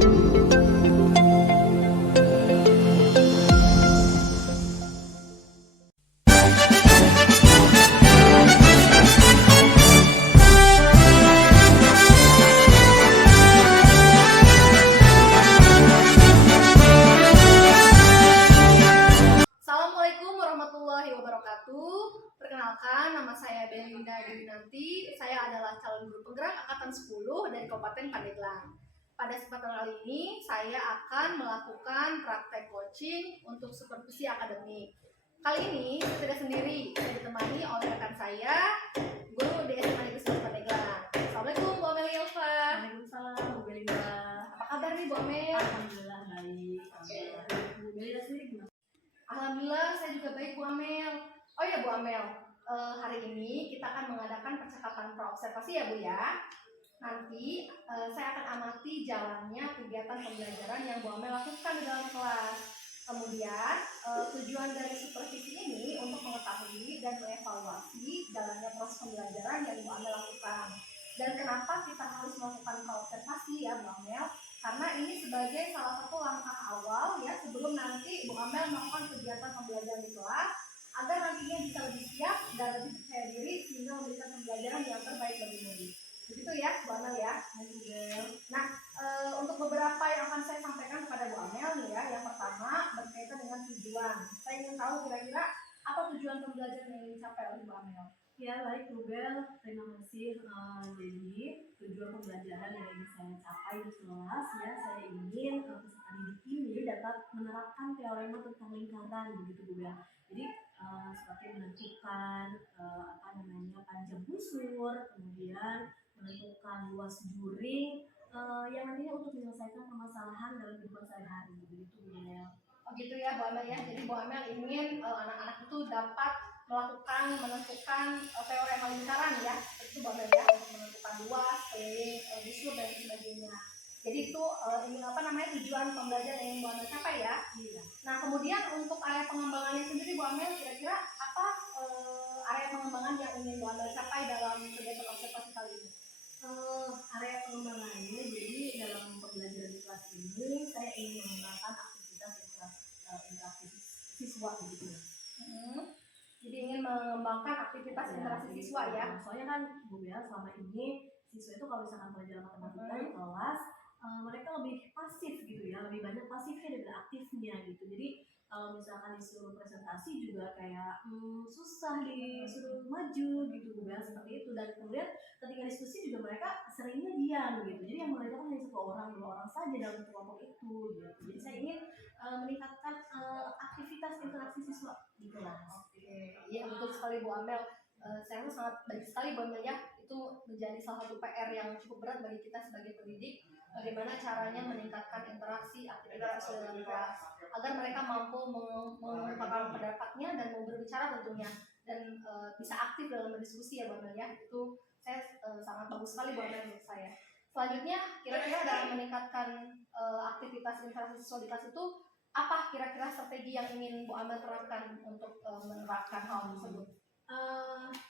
Assalamualaikum warahmatullahi wabarakatuh. Perkenalkan, nama saya Belinda Dewi. Saya adalah calon guru penggerak angkatan 10 dari Kabupaten Pandeglang. Pada kesempatan kali ini, saya akan melakukan praktek coaching untuk supervisi akademik. Kali ini saya tidak sendiri, saya ditemani oleh rekan saya, guru di SMA Negeri 1 Pandeglang. Assalamualaikum Bu Amel Yelva. Waalaikumsalam Bu Belinda. Apa kabar nih Bu Amel? Alhamdulillah baik. Bu Belinda sendiri gimana? Alhamdulillah saya juga baik Bu Amel. Oh ya Bu Amel, hari ini kita akan mengadakan percakapan praobservasi ya Bu ya. Nanti saya akan amati jalannya kegiatan pembelajaran yang Bu Amel lakukan di dalam kelas. Kemudian tujuan dari supervisi ini untuk mengetahui dan mengevaluasi jalannya proses pembelajaran yang Bu Amel lakukan. Dan kenapa kita harus melakukan praobservasi ya Bu Amel? Karena ini sebagai salah satu langkah awal ya sebelum nanti Bu Amel melakukan kegiatan pembelajaran di kelas agar nantinya bisa lebih siap dan lebih percaya diri sehingga memberikan pembelajaran yang terbaik bagi murid. Begitu ya Bu Amel ya. Nah, untuk beberapa yang akan saya sampaikan kepada Bu Amel nih ya. Yang pertama berkaitan dengan tujuan. Saya ingin tahu kira-kira apa tujuan pembelajaran yang ingin dicapai oleh Bu Amel. Ya baik Bu Bel, terima kasih. Jadi tujuan pembelajaran yang ingin saya capai di kelas ya, saya ingin peserta didik ini dapat menerapkan teorema tentang lingkaran begitu Bu Bel. Jadi seperti menentukan panjang busur, kemudian menentukan luas juring yang nantinya untuk menyelesaikan permasalahan dalam kehidupan sehari-hari begitu Bu Bel. Oh gitu ya Bu Amel ya. Jadi Bu Amel ingin anak-anak itu dapat menentukan teorema lingkaran ya, itu Bu Amel ya, untuk menentukan luas, keliling, busur dan sebagainya. Jadi itu tujuan pembelajaran yang Bu Amel capai ya. Iya. Nah kemudian untuk area pengembangannya sendiri Bu Amel kira-kira apa area pengembangan yang ingin Bu Amel capai dalam kegiatan observasi kali ini? Area pengembangannya, jadi dalam pembelajaran di kelas ini saya ingin mengembangkan aktivitas interaksi siswa begitu ya. Jadi ingin mengembangkan aktivitas interaksi siswa ya. Soalnya kan Bu Bel selama ini siswa itu kalau misalkan pelajaran matematika di kelas mereka lebih pasif gitu ya, lebih banyak pasifnya daripada aktifnya gitu. Jadi kalau misalkan disuruh presentasi juga kayak susah disuruh maju gitu Bu Bel, seperti itu. Dan kemudian ketika diskusi juga mereka seringnya diam gitu. Jadi yang mereka kan hanya satu orang, dua orang saja dalam kelompok itu gitu. Jadi saya ingin meningkatkan aktivitas interaksi siswa di kelas. Iya betul sekali Bu Amel. Saya rasa sangat baik sekali Bu Amel ya. Itu menjadi salah satu PR yang cukup berat bagi kita sebagai pendidik. Bagaimana caranya meningkatkan interaksi aktivitas siswa dalam kelas agar mereka mampu mengungkapkan pendapatnya dan mau berbicara tentunya dan bisa aktif dalam berdiskusi ya Bu Amel ya. Itu saya sangat bagus sekali Bu Amel menurut saya. Selanjutnya kira-kira dalam meningkatkan aktivitas interaksi siswa di kelas itu apa kira-kira strategi yang ingin Bu Amel terapkan untuk menerapkan hal tersebut?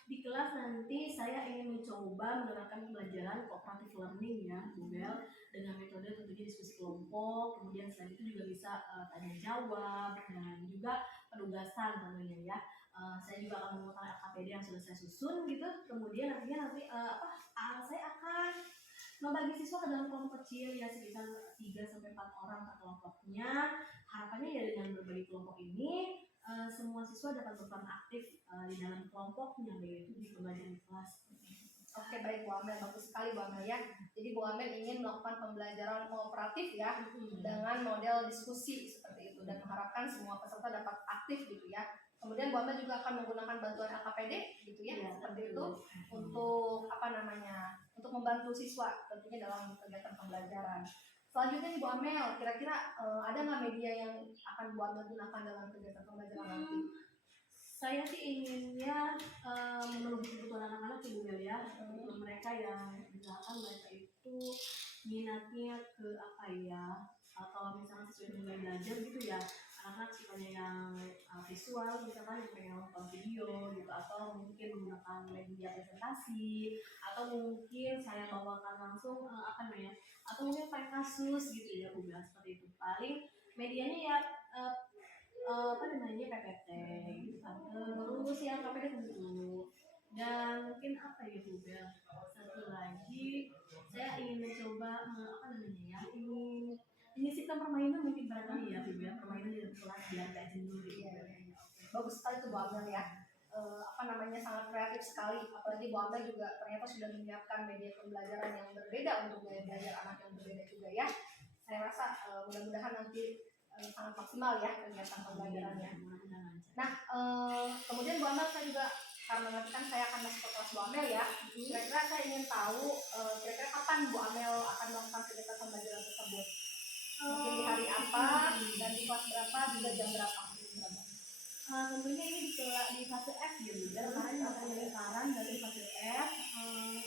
Di kelas nanti saya ingin mencoba menerapkan pembelajaran cooperative learning ya Bu Bel, dengan metode tentunya diskusi kelompok, kemudian selain itu juga bisa tanya jawab dan juga penugasan tentunya ya. Saya juga akan memutar LKPD yang sudah saya susun gitu, kemudian nanti saya akan membagi siswa ke dalam kelompok kecil ya, sekitar 3-4 orang per kelompoknya. Harapannya ya dengan berbagi kelompok ini semua siswa dapat berperan aktif di dalam kelompoknya, yaitu di pembelajaran kelas. Oke baik Bu Amel, bagus sekali Bu Amel ya. Jadi Bu Amel ingin melakukan pembelajaran kooperatif ya dengan model diskusi seperti itu dan mengharapkan semua peserta dapat aktif gitu ya. Kemudian Bu Amel juga akan menggunakan bantuan LKPD gitu ya, seperti itu untuk untuk membantu siswa tentunya dalam kegiatan pembelajaran. Selanjutnya nih Bu Amel, kira-kira ada nggak media yang akan Bu Amel gunakan dalam kegiatan pembelajaran nanti? Saya sih inginnya memenuhi kebutuhan anak-anak Bu Bel ya, untuk mereka yang misalkan mereka itu minatnya ke kalau misalnya sesuai dengan belajar gitu ya, anak-anak sukanya yang visual, misalkan yang pengen nonton video gitu, atau mungkin menggunakan media presentasi, atau mungkin saya bawakan langsung apa namanya, atau mungkin pakai kasus gitu ya Bu Bel, seperti itu. Paling medianya ya eh, apa namanya PPT gitu kan, terus ya KPD tentu, dan mungkin apa ya Bu Bel, satu lagi saya ingin mencoba apa namanya ya, ingin menyisipkan permainan mungkin barangkali ya Bu Bel, permainan di dalam kelas biar gak jenuh gitu. Bagus sekali tuh Bu Amel ya. Apa namanya, sangat kreatif sekali, apalagi Bu Amel juga ternyata sudah menyiapkan media pembelajaran yang berbeda untuk gaya belajar anak yang berbeda juga ya. Saya rasa mudah-mudahan nanti sangat maksimal ya kegiatan pembelajarannya. Nah, kemudian Bu Amel, saya juga karena nanti kan saya akan masuk ke kelas Bu Amel ya. Kira-kira saya ingin tahu kira-kira kapan Bu Amel akan melakukan kegiatan pembelajaran tersebut? Mungkin di hari apa dan di kelas berapa, juga jam berapa? Tentunya ini di fase F ya Bu, dan kemarin akan lingkaran dari fase F.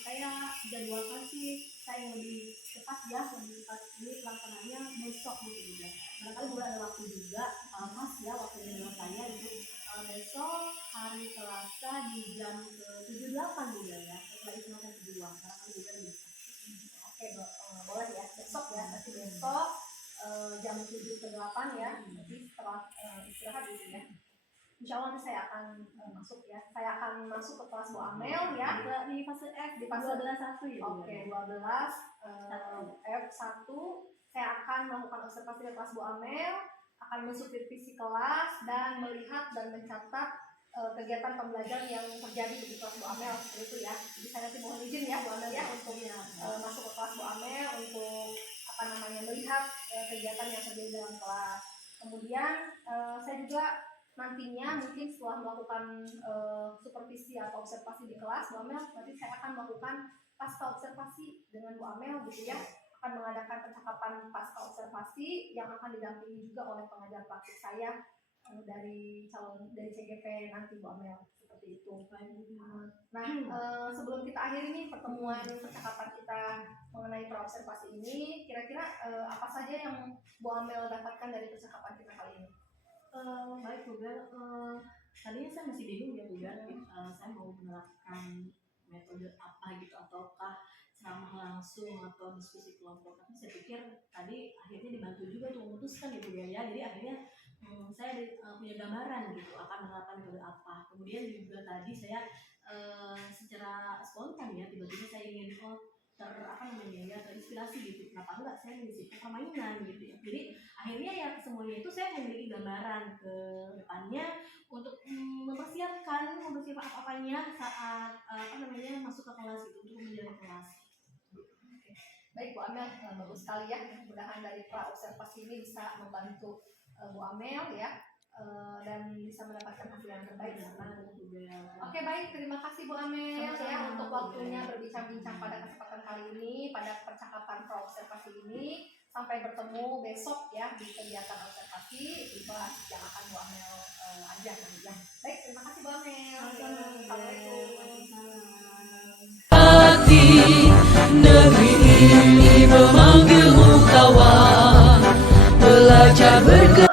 Kayak jadwalkan sih saya yang lebih cepat ya, lebih cepat ini pelaksanaannya besok gitu ya. Barangkali juga ada waktu juga, pas ya waktunya dengan saya itu besok hari Selasa di jam ke 7.8 juga ya, setelah itu makan kedua, barangkali juga bisa. Oke, boleh ya, besok ya, nanti besok jam 7 ke 8 ya, jadi setelah istirahat gitu ya. Insya Allah nanti saya akan masuk ya. Saya akan masuk ke kelas Bu Amel ya. Di fase F, Di fase 12.1 ya. Oke, 12 F1. Saya akan melakukan observasi di kelas Bu Amel, akan mensupervisi kelas dan melihat dan mencatat kegiatan pembelajaran yang terjadi di kelas Bu Amel, seperti itu ya. Jadi saya nanti mohon izin ya Bu Amel ya untuk masuk ke kelas Bu Amel untuk apa namanya, melihat kegiatan yang terjadi dalam kelas. Kemudian saya juga nantinya mungkin setelah melakukan supervisi atau observasi di kelas Bu Amel, nanti saya akan melakukan pasca observasi dengan Bu Amel gitu ya, akan mengadakan percakapan pasca observasi yang akan didampingi juga oleh pengajar praktik saya dari CGP nanti Bu Amel, seperti itu. Nah, sebelum kita akhiri nih pertemuan percakapan kita mengenai praobservasi ini, kira-kira apa saja yang Bu Amel dapatkan dari percakapan kita kali ini? Baik Bu Bel, tadinya saya masih bingung ya Bu Bel, saya mau menerapkan metode apa gitu, ataukah ceramah langsung atau diskusi kelompok, tapi saya pikir tadi akhirnya dibantu juga untuk memutuskan ya Bu Bel ya, jadi akhirnya saya punya gambaran gitu akan menerapkan metode apa. Kemudian juga tadi saya secara spontan ya, tiba-tiba saya ingin terinspirasi gitu, kenapa enggak saya mengisi permainan gitu ya. Jadi akhirnya ya semuanya itu saya memiliki gambaran ke depannya untuk mempersiapkan apa-apanya saat masuk ke kelas itu, untuk menjalani kelas. Baik Bu Amel, bagus sekali ya, mudah-mudahan dari praobservasi ini bisa membantu Bu Amel ya, dan bisa mendapatkan hasil yang terbaik. Oke, baik, terima kasih Bu Amel ya untuk waktunya berbincang-bincang pada kesempatan kali ini, pada percakapan praobservasi ini. Sampai bertemu besok ya di kegiatan observasi di kelas yang akan Bu Amel ajar nanti ya. Baik, terima kasih Bu Amel. Assalamualaikum. Hati negeri ini memanggilmu kawan, belajar bergerak.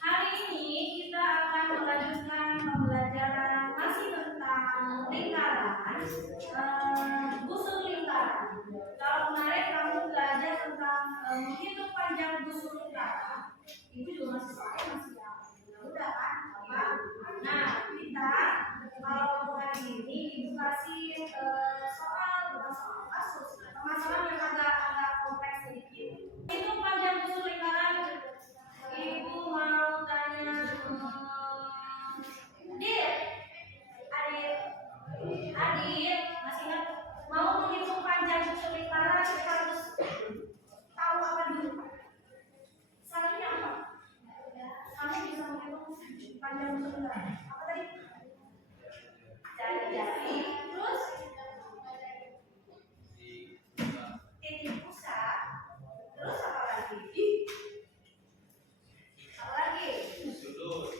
Hari ini panjang busur lingkaran itu juga masih soalnya masih yang udah kan apa? Nah kita kalau hari ini ibu kasih soal bukan soal kasus atau masalah yang agak kompleks sedikit. Itu panjang busur lingkaran ibu mau tanya Adit masih ingat mau menghitung panjang busur lingkaran kita harus tahu apa dulu? Syaratnya apa? Kamu bisa menghitung panjang busur lingkaran. Apa tadi? Jari-jari, terus titik pusat, terus apa lagi? Apa lagi? Sudut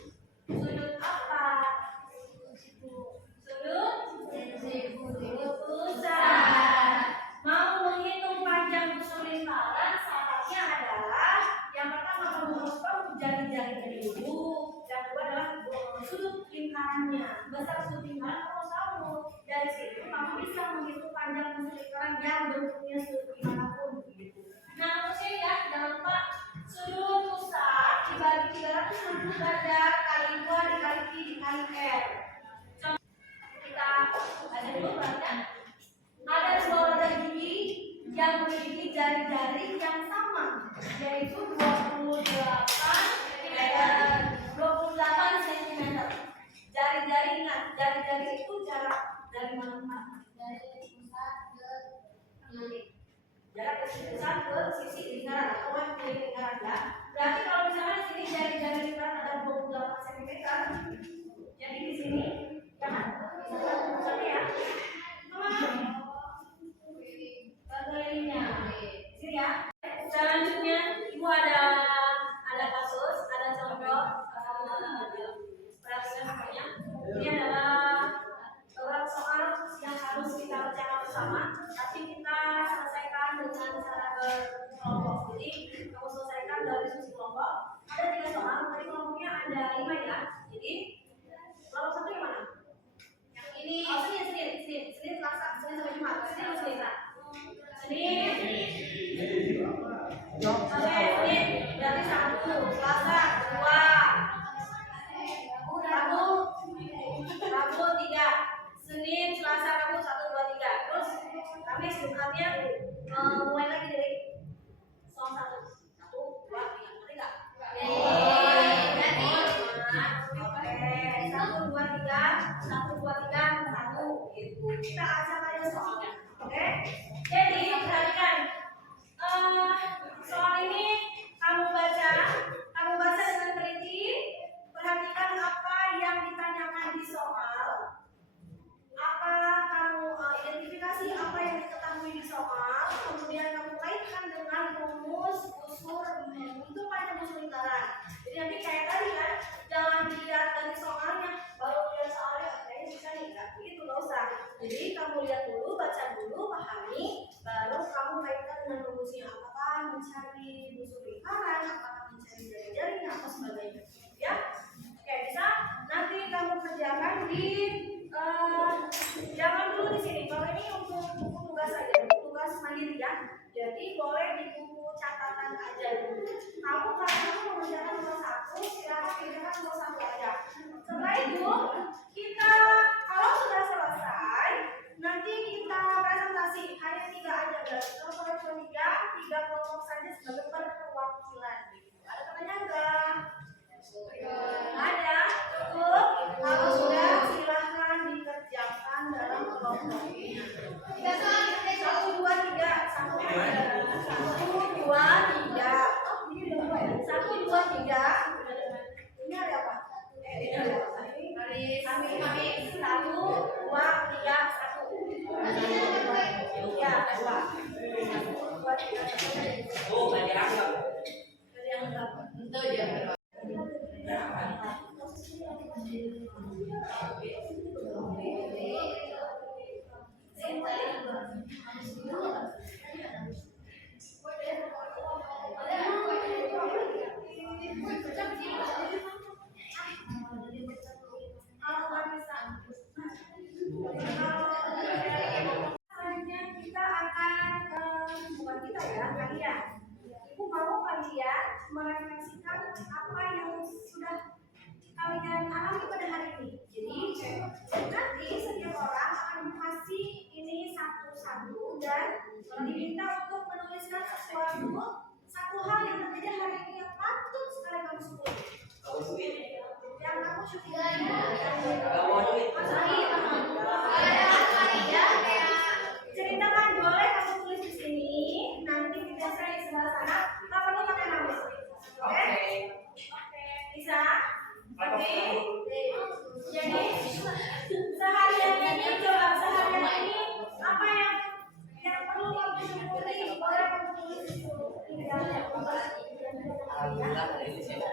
apa? Sudut pusat. Mau menghitung panjang busur lingkaran, syaratnya adalah yang pertama kamu harus tahu jari-jari dulu, yang kedua adalah sudut lingkarannya. Besar sudut lingkaran kamu tahu. Dari situ kamu bisa menghitung panjang busur lingkaran yang bentuknya sudut dimanapun. Nah, terusnya ya, jangan lupa sudut pusat dibagi 360 darab kali 2 dikali Pi dikali R. Kita baca dulu perhatikan. Ada dua roda gigi yang memiliki jari-jari yang sama, yaitu 28 cm. Jari-jari ingat, jari-jari itu jarak dari mana? Dari pusat ke titik. Jarak dari pusat ke sisi lingkaran atau dari lingkaran ya. Berarti kalau misalnya di sini jari-jari lingkaran ada 28 cm, jadi di sini jangan pusatnya ya. Bagiannya sini ya. Selanjutnya ibu ada kasus, ada contoh perhatikan semuanya. Ini adalah beberapa soal yang harus kita kerjakan bersama, tapi kita selesaikan dengan cara berkelompok. Jadi kamu selesaikan dari diskusi kelompok. Ada 3 soal, tadi kelompoknya ada 5 ya. Jadi kelompok satu yang mana? Yang ini. Oh, Senin Selasa, Senin sampai Jumat. Senin atau Selasa? Senin. Oke, Senin berarti 1, Selasa 2, Rabu 3. Senin, Selasa, Rabu 1, 2, 3. Terus Kamis Jumatnya mulai lagi dari soal 1, 2, 3. Ngerti nggak? Oke, 1, 2, 3, 1 gitu. Kita acak aja soalnya. Oke? Jadi perhatikan soal ini kamu baca dengan teliti. Perhatikan apa yang ditanyakan di soal. Apa kamu identifikasi apa yang diketahui di soal, kemudian kamu kaitkan dengan rumus busur itu panjang busur lingkaran. Jadi nanti kayak tadi kan, jangan dilihat dari soalnya baru lihat soalnya kayaknya bisa nih, nggak begitu, nggak usah. Jadi kamu lihat dulu, baca dulu, pahami, baru kamu kaitkan dengan rumusnya. Apakah mencari busur lingkaran, apakah mencari jari-jarinya, apa sebagainya. Ya, oke, bisa. Nanti kamu kerjakan di jangan dulu di sini. Kalau ini untuk buku tugas saja, buku tugas mandiri ya. Jadi boleh di buku catatan aja dulu. Kamu mengerjakan nomor 1, silakan kerjakan nomor 1 aja. Setelah itu kita kalau sudah selesai, nanti kita presentasi hanya 3 aja guys. Kalau cuma 3 kelompok saja sebagai perwakilan. Ada temannya enggak? Ada, cukup. Kalau sudah silahkan dikerjakan dalam kelompoknya. 1, 2, 3, 1, 2, 3. Oh, ini udah 2 ya. 1, 2, 3. Ini hari apa? Ini hari apa? Hari Kamis. merefleksikan apa yang sudah kalian alami pada hari ini. Jadi nanti setiap orang akan kasih ini satu-satu dan diminta untuk menuliskan satu hal yang terjadi hari ini yang patut sekali kamu syukuri. Yang kamu syukuri. Ceritakan boleh kamu tulis di sini. Nanti kita share di sebelah sana. Tak perlu pakai nulis. Oke? Bisa? Oke? Jadi seharian ini coba seharian ini apa yang perlu kamu syukuri boleh kamu tulis di situ. Alhamdulillah hari ini saya